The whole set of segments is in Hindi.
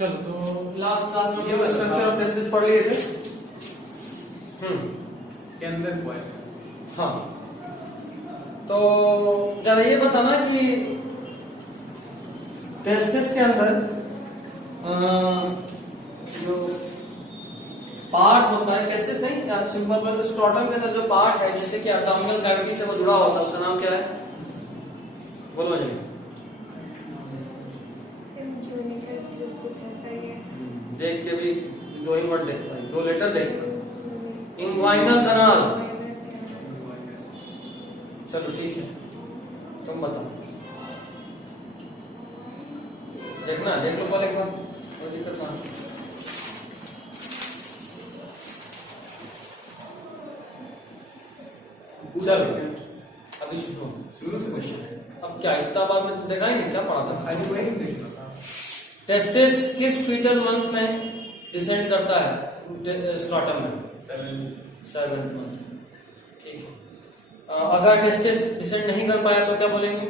चलो तो लास्ट क्लास में ये स्ट्रक्चर ऑफ टेस्टिस पढ़ लिए थे। इसके अंदर हुआ है। हाँ, तो जरा ये बताना कि टेस्टिस के अंदर जो पार्ट होता है, टेस्टिस नहीं, आप सिंपल मतलब स्क्रोटम के अंदर जो पार्ट है जिससे कि एब्डोमिनल कैविटी से वो जुड़ा होता है, उसका नाम क्या है? बोलो मुझे। देख के भी दो ही वर्ड देख पाए, दो लेटर देख पाए। इंग्वाइनल कनाल। चलो ठीक है, तुम बताओ। देखना, देख लो पहले एक बार, कोई दिक्कत ना। चलो अभी शुरू से क्वेश्चन। अब क्या इतना बार में तो देखा ही नहीं, क्या पढ़ा था? खाली वही देखना था। टेस्टिस किस फीटल मंथ में डिसेंड करता है स्क्रॉटम में? 7th month. ठीक है। अगर टेस्टिस डिसेंड नहीं कर पाया तो क्या बोलेंगे?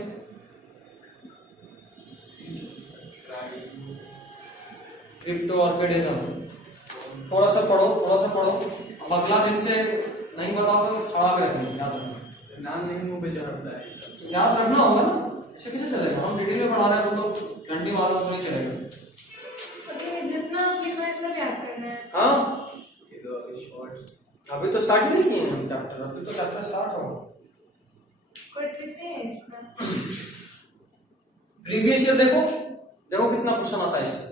क्रिप्टोऑर्किडिज्म। थोड़ा सा पढ़ो, थोड़ा सा पढ़ो। अब अगला दिन से नहीं बताओगे तो खराब रहेगा, याद रखना। नाम नहीं मुंह पे चढ़ता है। याद रखना होगा ना, ऐसे कैसे चलेगा? हम डिटेल में पढ़ा रहे हैं तो घंटी मारो तो नहीं चलेगा। जितना आप लिखा है सब याद करना है। हाँ, ये तो अभी शॉर्ट्स अभी तो स्टार्ट ही नहीं किए हैं हम चैप्टर, अभी तो चैप्टर स्टार्ट होगा। कितने हैं इसमें? प्रीवियस ईयर देखो, देखो कितना क्वेश्चन आता है इससे।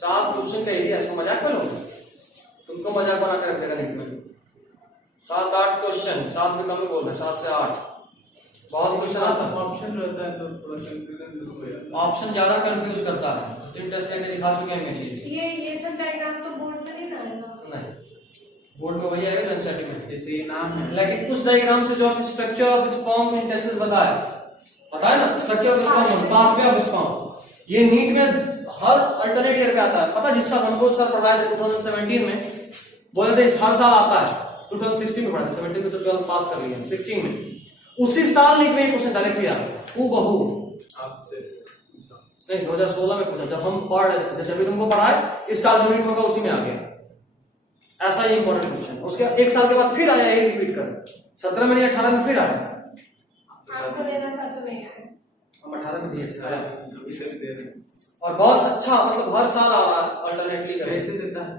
7 क्वेश्चन का एरिया, इसको मजाक में लो, तुमको मजाक बना कर रख देगा नेट में। 7-8 क्वेश्चन, 7 में कम ही बोल रहे, 7 से 8 बहुत क्वेश्चन आता है। ऑप्शन रहता है तो थोड़ा कंफ्यूजन तो हो जाता है। ऑप्शन ज्यादा कंफ्यूज करता है। 3 टेस्ट लेके दिखा चुके हैं मैसेज। ये सब डायग्राम तो बोर्ड में नहीं आएगा। नहीं, बोर्ड में वही आएगा एनसीईआरटी में। जैसे ये नाम है, लेकिन उस डायग्राम से जो हम structure of sperm in testis बताया, पता है ना? Structure of sperm, pathway of sperm, ये नीट में हर अल्टरनेट ईयर पे आता है। पता जिस साल हमको सर पढ़ाया था 2017 में, बोले थे हर साल आता है। 2016 में पढ़ा था, 17 में तो 12 पास कर लिया, 16 में उसी साल नीट में क्वेश्चन डायरेक्ट किया हूबहू। आपसे नहीं, 2016 में पूछा जब हम पढ़ रहे थे, जैसे अभी तुमको पढ़ाए, इस साल जो नीट होगा उसी में आ गया। ऐसा ही इंपॉर्टेंट क्वेश्चन। उसके 1 साल के बाद फिर आया, ये रिपीट कर 17 में नहीं 18 में फिर आया। आपको देना था तो नहीं आया। हम 18 में दिए थे अभी तक दे रहे हैं। और बहुत अच्छा, मतलब हर साल आ रहा है अल्टरनेटली। कैसे देता है?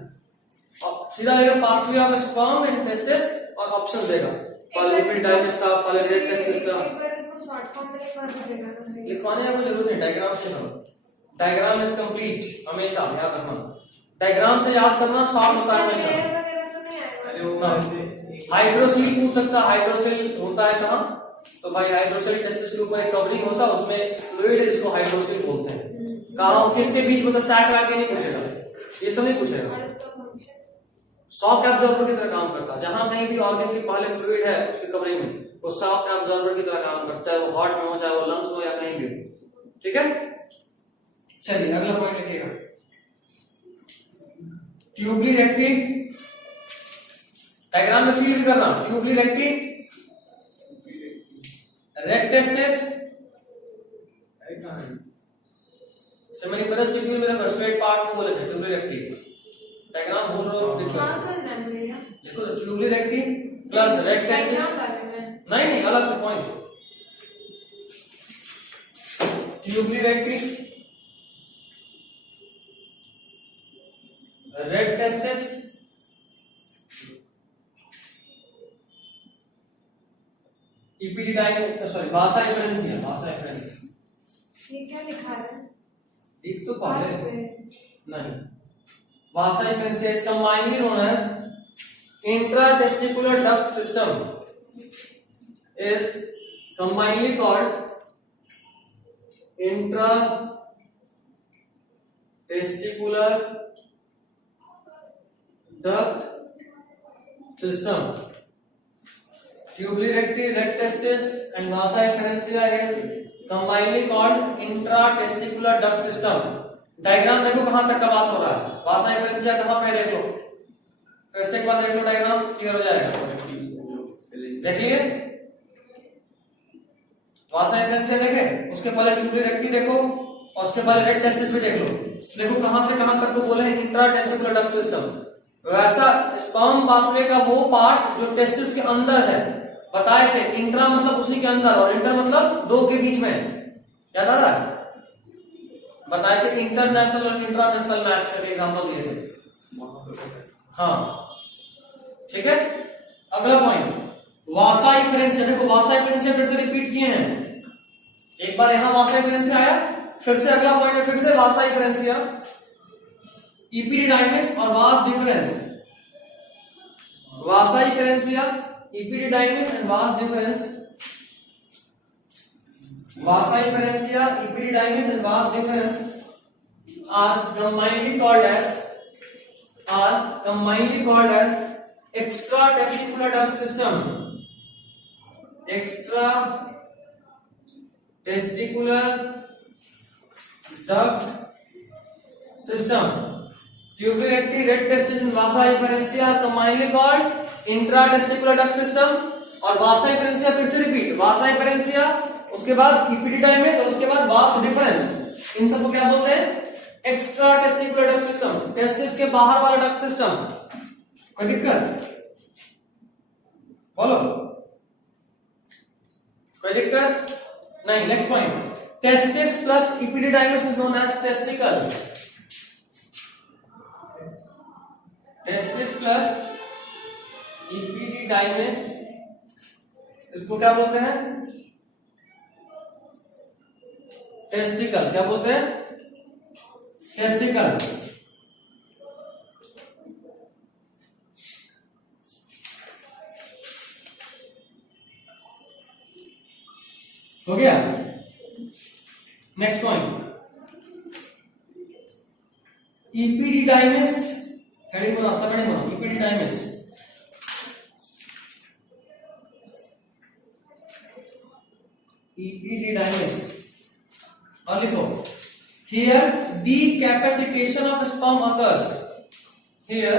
अब सीधा लेगा pathway of sperm and testis और ऑप्शन देगा, पॉलीपिड डाइजेस्टा, पॉलीडेट टेस्टिस्टा। एक बार इसको शॉर्ट फॉर्म में लिखवा दीजिएगा ना। लिखवाने का कोई जरूरत नहीं, डायग्राम से करो। डायग्राम इज कंप्लीट, हमेशा याद रखना। डायग्राम से याद करना शॉर्ट होता है हमेशा। वगैरह तो नहीं अरे वो आएगा। ऐसे हाइड्रोसील पूछ सकता है, हाइड्रोसील होता है कहाँ? तो भाई हाइड्रोसील टेस्टिस के ऊपर एक कवरिंग होता है, उसमें फ्लूइड है जिसको हाइड्रोसील बोलते हैं। कहाँ, किसके बीच में? तो सैक वैक नहीं पूछेगा, ये सब नहीं पूछेगा। और इसका फंक्शन सॉफ्ट एब्जॉर्बर की तरह काम करता है। जहां कहीं भी ऑर्गन के पहले फ्लूइड है उसकी कवरिंग में, वो सॉफ्ट एब्जॉर्बर की तरह काम करता है, चाहे वो हार्ट में हो, चाहे वो लंग्स में हो, या कहीं भी हो। ठीक है, चलिए अगला पॉइंट लिखिएगा। ट्यूबली रेक्टी, डायग्राम में फील करना। Tubuli recti, rete testis, seminiferous tubule में देखो स्ट्रेट पार्ट को बोले थे ट्यूबली रेक्टी। डायग्राम बोल रहे हो, देखो क्या करना है भैया? देखो tubuli recti plus rete testis. Diagram वाले में नहीं, अलग से point. Tubuli recti, rete testis, epididymis, sorry vasa efferentia, vasa efferentia. ये क्या लिखा है? एक तो पहले नहीं, vasa efferentia is combinedly known as intratesticular duct system, is commonly called intratesticular duct system. Tubuli recti, red testis and vasa efferentia is commonly called intratesticular duct system. Diagram देखो कहां तक का बात हो रहा है। वासा एफरेंसिया कहां पे देखो, फिर से एक बार देख लो, डायग्राम क्लियर हो जाएगा। देख लिए वासा एफरेंसिया देखे, उसके पहले ट्यूबली रेक्टी देखो और उसके बाद रेड टेस्टिस भी देख लो। देखो कहां से कहां तक को बोले हैं इंट्रा टेस्टिकुलर डक्ट सिस्टम। वैसा स्पर्म पाथवे का वो पार्ट जो टेस्टिस के अंदर है, बताए थे इंट्रा मतलब उसी के अंदर और इंटर मतलब दो के बीच में, याद आ रहा है? बताए थे इंटरनेशनल और इंटरनेशनल मैच का एग्जांपल दिए थे। हाँ ठीक है। अगला पॉइंट वासा इफरेंशिया। देखो वासा इफरेंशिया फिर से रिपीट किए हैं, एक बार यहां वासा इफरेंशिया आया, फिर से अगला पॉइंट है फिर से वासा इफरेंशिया, इपिडिडाइमिस और vas deferens. Vasa efferentia, epididymis and vas deferens. Vasa differentia, epididymis and vas difference are commonly called as extra testicular duct system. Extra testicular duct system. Tubularity red testis and vasa differentia are commonly called intra testicular duct system. और vasa differentia फिर से रिपीट, vasa differentia उसके बाद इपिडिडाइमिस और उसके बाद वास डिफरेंस, इन सबको क्या बोलते हैं? Extra testicular duct system, testis के बाहर वाला डक्ट सिस्टम। कोई दिक्कत? बोलो, कोई दिक्कत नहीं? Next point, testis plus epididymis is known as testicle. Testis plus epididymis इसको क्या बोलते हैं? टेस्टिकल। क्या बोलते हैं? टेस्टिकल। हो गया? नेक्स्ट पॉइंट, इपिडिडाइमिस, हेडिंग बना, सब हेडिंग बना, इपिडिडाइमिस। इपिडिडाइमिस और लिखो, here decapacitation of sperm occurs. Here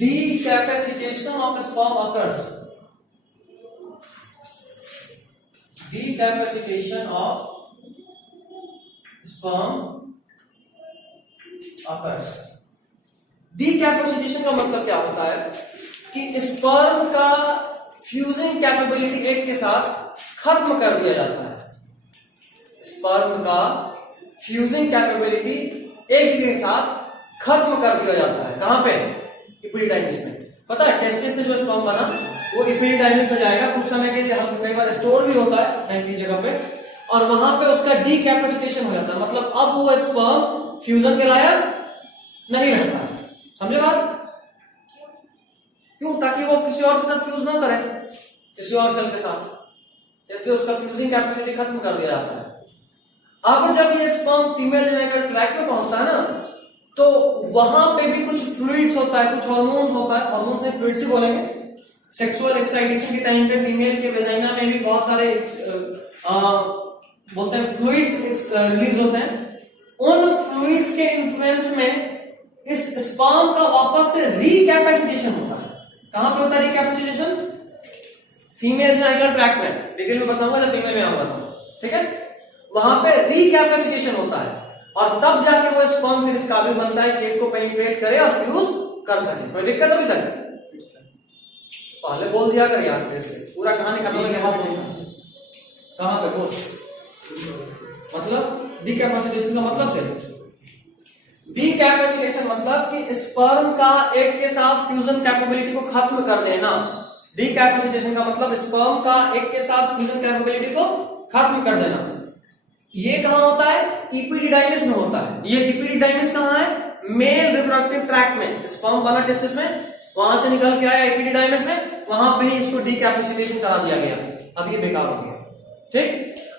decapacitation of sperm occurs. Decapacitation of sperm occurs. Decapacitation का मतलब क्या होता है कि स्पर्म का फ्यूजिंग कैपेबिलिटी एक के साथ खत्म कर दिया जाता है। स्पर्म का फ्यूजिंग कैपेबिलिटी एक के साथ खत्म कर दिया जाता है। कहां पे? इपिडिडाइमिस में। पता है टेस्टिस से जो स्पर्म बना वो इपिडिडाइमिस में जाएगा, कुछ समय के लिए हम कई बार स्टोर भी होता है कहीं की जगह पे, और वहां पे उसका डीकैपेसिटेशन हो जाता है, मतलब अब वो स्पर्म फ्यूजन के लायक नहीं रहता। समझे बात? क्यों? ताकि वो किसी और के साथ फ्यूज ना करे, किसी और सेल के साथ, इसलिए उसका फ्यूजिंग कैपेसिटी खत्म कर दिया जाता है। अब जब ये स्पर्म फीमेल जेनिटल ट्रैक्ट में पहुंचता है ना, तो वहां पे भी कुछ फ्लूइड्स होता है, कुछ हार्मोन्स होता है, हार्मोन्स में फ्लूइड्स ही बोलेंगे। सेक्सुअल एक्साइटेशन के टाइम पे फीमेल के वेजाइना में भी बहुत सारे बोलते हैं फ्लूइड्स रिलीज होते हैं। उन फ्लूइड्स के इन्फ्लुएंस में इस स्पर्म का वापस से रीकैपेसिटेशन होता है। कहां पे होता है रीकैपेसिटेशन? फीमेल जेनिटल ट्रैक्ट में, डिटेल में बताऊंगा जब फीमेल में आऊंगा तो, ठीक है? वहां पे रीकैपेसिटेशन होता है और तब जाके वो स्पर्म फिर इस काबिल बनता है कि एक को पेनिट्रेट करे और फ्यूज कर सके। कोई दिक्कत अभी तक? पहले बोल दिया कर यार, फिर से पूरा कहानी खत्म हो गया। कहां पे बोल? मतलब डीकैपेसिटेशन का मतलब से, डीकैपेसिटेशन मतलब कि स्पर्म का एक के साथ फ्यूजन कैपेबिलिटी को खत्म कर देना। डीकैपेसिटेशन का मतलब स्पर्म का एक के साथ फ्यूजन कैपेबिलिटी को खत्म कर देना। ये कहां होता है? इपिडिडाइमिस में होता है। ये इपिडिडाइमिस कहां है? मेल रिप्रोडक्टिव ट्रैक्ट में। स्पर्म बना टेस्टिस में, वहां से निकल के आया एपिडिडाइमिस में, वहां पे ही इसको डीकैपेसिटेशन करा दिया गया। अब ये बेकार हो गया, ठीक?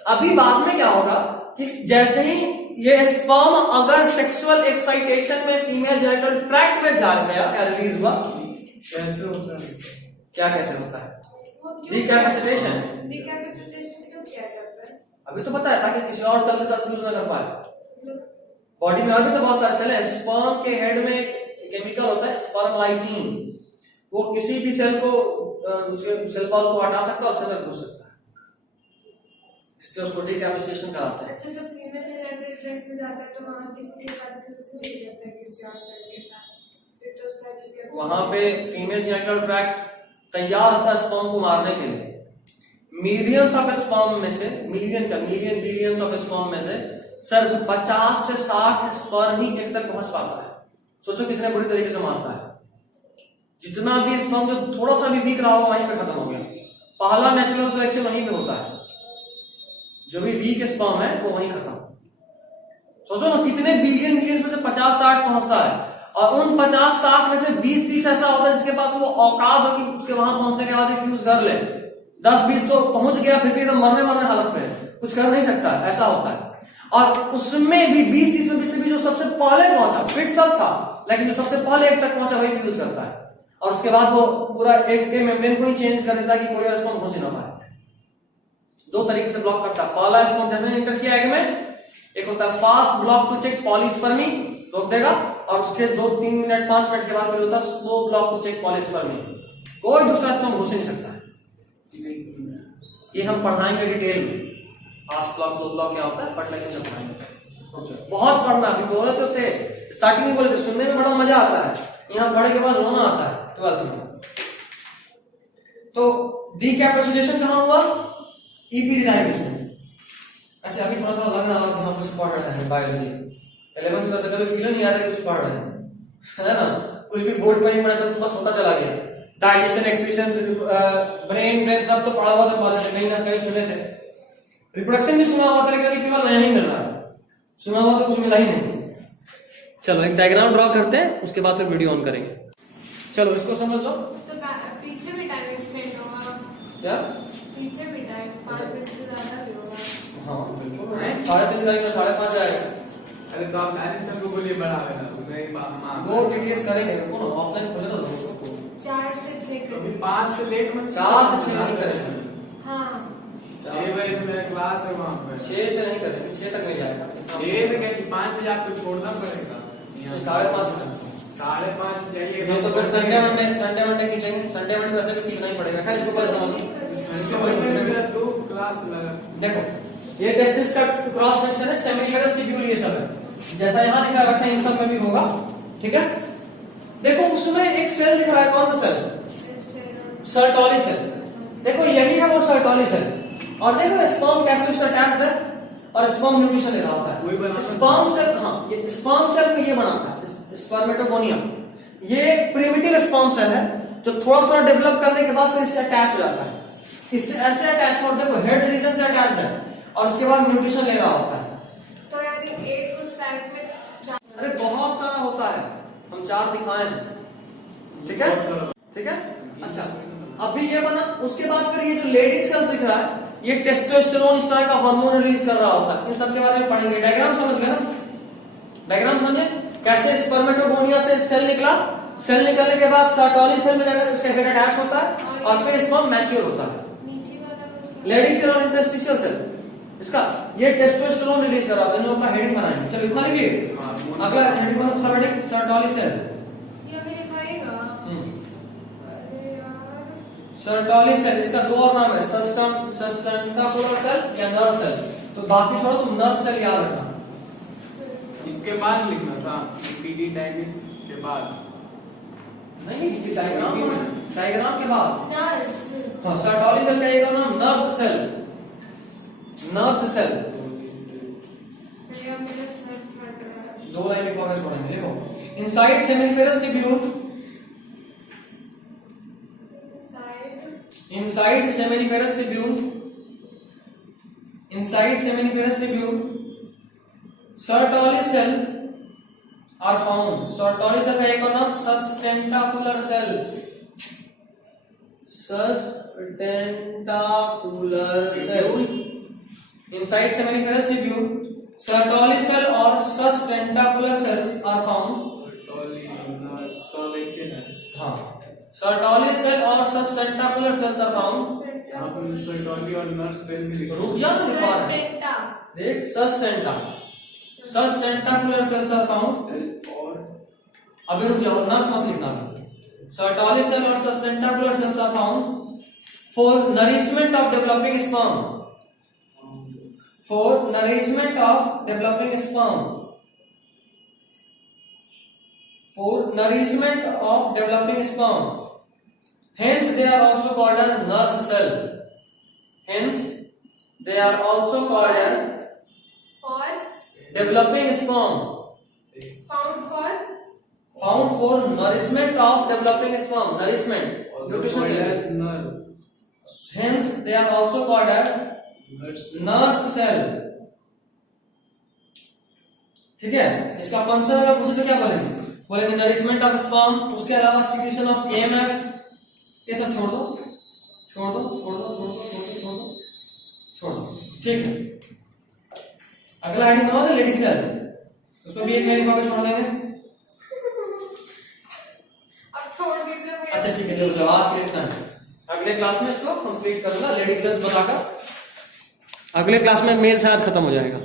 अभी बाद में क्या होगा कि जैसे ही ये स्पर्म अगर सेक्सुअल एक्साइटेशन में फीमेल जेनिटल ट्रैक्ट में जा गया या रिलीज हुआ, कैसे होता है? क्या कैसे होता है? डीकैपेसिटेशन। डीकैपेसिटेशन क्यों किया जाता है? अभी तो पता है, ताकि किसी और सेल के साथ फ्यूज ना कर पाए। बॉडी में और भी तो बहुत सारे सेल है। स्पर्म के हेड में केमिकल होता है स्पर्मलाइसिन, वो किसी भी सेल को, उसके सेल वॉल को हटा सकता है, उसके अंदर घुस सकता है। इसलिए उसको डिकैपिसुलेशन कराते हैं। अच्छा, तो फीमेल यूरिनरी ट्रैक्ट में जाता है तो वहाँ किसी के साथ फ्यूज नहीं हो जाता है किसी और सेल के साथ, फिर तो उसका decapsulation- वहां पे फीमेल जेनिटल ट्रैक्ट तैयार होता है स्पर्म को मारने के लिए। मिलियंस ऑफ स्पर्म में से, बिलियंस ऑफ स्पर्म में से सिर्फ 50 से 60 स्पर्म ही एक तक पहुंच पाता है। सोचो कितने बुरी तरीके से मारता है। जितना भी स्पर्म जो थोड़ा सा भी वीक रहा होगा वहीं पे खत्म हो गया। पहला नेचुरल सिलेक्शन वहीं पे होता है, जो भी वीक स्पर्म है वो वहीं खत्म। सोचो ना कितने बिलियन में से 50-60 पहुंचता है, और उन 50-60 में से 20-30 ऐसा होता है जिसके पास वो औकात हो कि उसके वहां पहुंचने के बाद फ्यूज कर ले। 10-20 तो पहुंच गया, फिर भी एकदम मरने हालत में कुछ कर नहीं सकता, ऐसा होता है। और उसमें भी 20-30 में से भी जो सबसे पहले पहुंचा फिट सब था, लेकिन जो सबसे पहले एक तक पहुंचा वही फ्यूज करता है, और उसके बाद वो पूरा एक के मेम्ब्रेन को ही चेंज कर देता है कि कोई और स्पर्म घुस ही ना पाए। दो तरीके से ब्लॉक करता है। पहला स्पर्म जैसे इंटर किया एग में, एक होता है fast block to check polyspermy, रोक देगा, और उसके 2-3 मिनट 5 मिनट के बाद फिर होता है slow block to check polyspermy. कोई दूसरा स्पर्म घुस ही नहीं सकता है। ये हम पढ़ाएंगे डिटेल में, फास्ट ब्लॉक स्लो ब्लॉक क्या होता है, फर्टिलाइजेशन पढ़ाएंगे। बहुत पढ़ना, अभी बोले तो थे स्टार्टिंग में, बोले थे सुनने में बड़ा मजा आता है, यहाँ पढ़े के बाद रोना आता है 12th में। तो डीकैपिसुलेशन कहां हुआ? ईपीरिडाइमिस में। ऐसे अभी थोड़ा लग रहा है कि हम कुछ पढ़ रहे हैं बायोलॉजी। 11th क्लास से कभी फील नहीं आता कुछ पढ़ रहे हैं, है ना? कुछ भी बोर्ड पर ही पढ़ा, सब बस होता चला गया। डाइजेशन, एक्सक्रीशन, ब्रेन सब तो पढ़ा हुआ था कॉलेज में, कहीं ना कहीं सुने थे। रिप्रोडक्शन भी सुना हुआ था, लेकिन अभी केवल नया नहीं मिल रहा है। सुना हुआ तो कुछ मिला ही नहीं। चलो एक डायग्राम ड्रॉ करते हैं, उसके बाद फिर वीडियो ऑन करेंगे। चलो इसको समझ लो। तो पीछे भी टाइम एक्सपेंड होगा क्या? पीछे भी टाइम 5 मिनट से ज्यादा भी होगा। हाँ बिल्कुल, 3:30 जाएगा, 5:30 जाएगा। अरे तो आप डायरेक्ट सबको बोलिए बढ़ा देना, उन्हें बात वो डिटेल्स करेंगे, देखो ना ऑफलाइन खोले ना लोगों को। 4 से 6 तो अभी करें। 5 से लेट मत, 4 से 6 नहीं करेंगे। हाँ 6 बजे से मेरा क्लास है वहाँ पे। 6 से नहीं करेंगे, 6 तक नहीं जाएगा। 6 से क्या 5 बजे आपको छोड़ना पड़ेगा। 5:30 बजे। 5:30 जाइए ये तो फिर संडे मंडे खींचेंगे। संडे मंडे वैसे भी खींचना ही पड़ेगा। खैर इसको पहले समझ लो। इसको पहले समझ लो। मेरा 2 क्लास लगा। देखो ये टेस्टिस का क्रॉस सेक्शन है, सेमिफेरस ट्यूब्यूल ये सब है। जैसा यहाँ दिख रहा है वैसा इन सब में भी होगा, ठीक है? देखो उसमें एक सेल दिख रहा है, कौन सा सेल? Sertoli cell. देखो यही है वो सर्टोली सेल। और देखो स्पर्म कैसे उससे अटैच्ड है, और स्पर्म न्यूट्रिशन ले रहा होता है। स्पर्म सेल, हाँ ये स्पर्म सेल को ये बनाता है स्पर्मेटोगोनियम। ये प्रिमिटिव स्पर्म सेल है जो थोड़ा डेवलप करने के बाद फिर इससे अटैच हो जाता है। इससे ऐसे अटैच हो, देखो हेड रीजन से अटैच है, और उसके बाद न्यूट्रिशन ले रहा होता है। तो यानी एक उस साइड में अरे बहुत सारा होता है, हम 4 दिखाए हैं, ठीक है? ठीक है, अच्छा अभी ये बना। उसके बाद फिर ये जो लेडिक सेल दिख रहा है, ये टेस्टोस्टेरोन इस तरह का हार्मोन रिलीज कर रहा होता है। इन सब के बारे में पढ़ेंगे। डायग्राम समझ गए ना? डायग्राम समझे कैसे स्पर्मेटोगोनिया से सेल निकला, सेल निकलने के बाद सर्टोली सेल में जाकर उसका हेड अटैच होता है, और फिर स्पर्म मैच्योर होता है। नीचे वाला लेडिक सेल और इंटरस्टिशियल सेल, इसका ये टेस्टोस्टेरोन रिलीज कर रहा होता है। इन लोगों का हेडिंग बनाएंगे। चलो इतना लिखिए। अगला हेडिंग बनाओ, सब हेडिंग सर्टोली सेल। ये हमें लिखाएगा। अरे यार सर्टोली सेल, इसका 2 और नाम है, सस्टेंटाकुलर सेल या नर्व सेल। तो बाकी छोड़ो, तुम नर्व सेल याद रखना। इसके बाद लिखना था, ईपीरिडाइमिस के बाद नहीं, डायग्राम के बाद। नर्स। हाँ, सर्टोली सेल का एक और नाम नर्व सेल। नर्व सेल भैया मेरा सर फट रहा है। 2 लाइन लिखो, आगे छोड़ेंगे। देखो inside seminiferous tubule, inside seminiferous tubule, Sertoli cell are found. Sertoli cell का एक और नाम sustentacular cell, inside seminiferous tubule, Sertoli cell or sustentacular cells are found. हाँ, Sertoli cell और sustentacular cells are found. यहाँ पर सर्टोली और नर्व सेल में लिखा। रुक जा ना, लिखा है देख, sustentacular cells are found. और अभी रुक जाओ, नर्स मत लिखना। Sertoli cell और sustentacular cells are found for nourishment of developing sperm. for nourishment of developing sperm. For nourishment of developing sperm. Hence they are also called as nurse cell. Hence they are also called as For developing sperm. found for nourishment of developing sperm. Nourishment. Also Nutrition. called as nerve. Hence they are also called as nurse cell. ठीक है, इसका फंक्शन अगर पूछे तो क्या बोलेंगे नरिशमेंट ऑफ स्पर्म, उसके अलावा सिक्रीशन ऑफ एएमएफ, ये सब छोड़ दो. ठीक है. अगला हेडिंग बनाओ तो लेडिंग सेल, उसको भी एक हेडिंग होकर छोड़ देंगे. अब छोड़ दीजिए भैया. अच्छा ठीक है, चलो आज के लिए इतना है. अगले क्लास में इसको कंप्लीट करूंगा लेडिंग सेल बताकर. अगले क्लास में मेल शायद खत्म हो जाएगा.